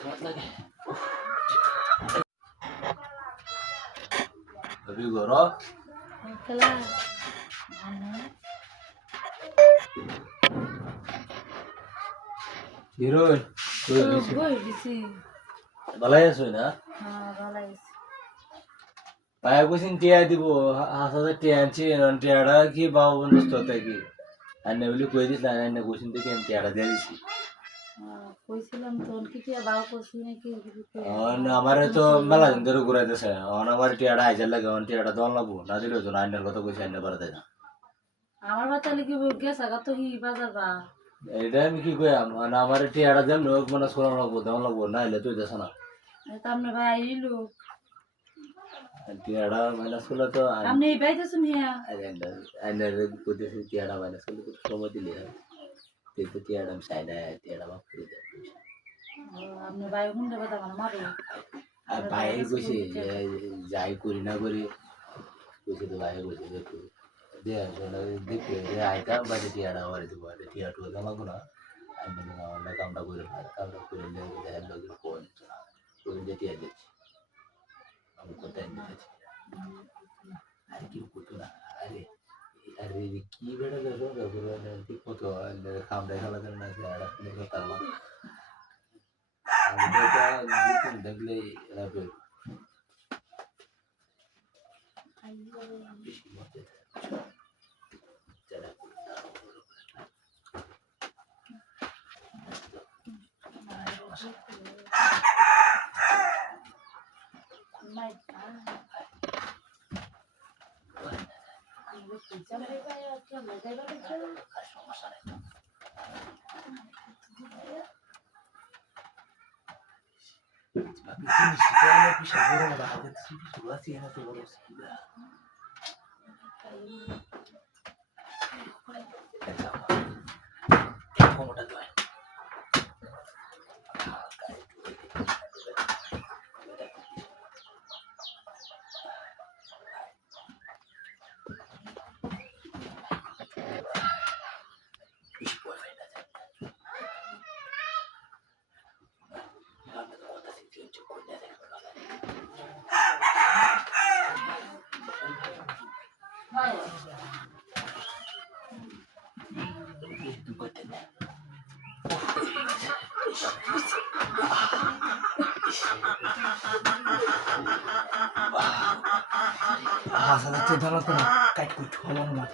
Tapi goro. Kelas. Hirun. Boy disi. Balai aso na. ভালো আছে। Paya kusin tia dibo hasa tia anchi non tia ada ki bawa bundus tota ki. Anne beli koi dis la anne kusin te ki tia ada dia disi. কইছিলাম তো কি বাও করছি নাকি On amare to mala jindero gura desa. On amare tia ada aja lagi on tia ada don labu. Na dilo to anne kota kusin anne barada na. আমার বাতালে কি গেছে আগা তো হি বাজার বা এটা আমি কি কইয়াম মানে আমার টিয়াটা দেন লোক মানে সোলাম লাগবো দেওয়ান লাগবো না হলে তুই দেশ না তামনে ভাই আইলো টিয়াটা মাইনাস করলে তো আপনি বাইতেছেন হিয়া আইনে করতেছি টিয়াটা মাইনাস করলে তো সময় দিলে তুই তো টিয়াটা আমি চাই না টিয়াটা মাফ করে দেয় আপনি ভাই কোন দেবে আমার মারো আর ভাই কইছে যাই করি না করি কইছে তো ভাই কইছে দেখো দে দেখে আইতা বাইরে টিয়াটা আমার দিব টিয়াটা জমা করো আমি না কামটা করে কামটা করে দেয় লোকের কোন করে যেতে দিচ্ছি আমি কোথায় দিতেছি আর কি করতো না আরে আরে কি বেড়া দেখো ঠিক মতো কামটা খেলা দেন না আর আপনি তার আমি দেখলে বেশি মজা হাসাতে ধরা করে কাট কুট হলো না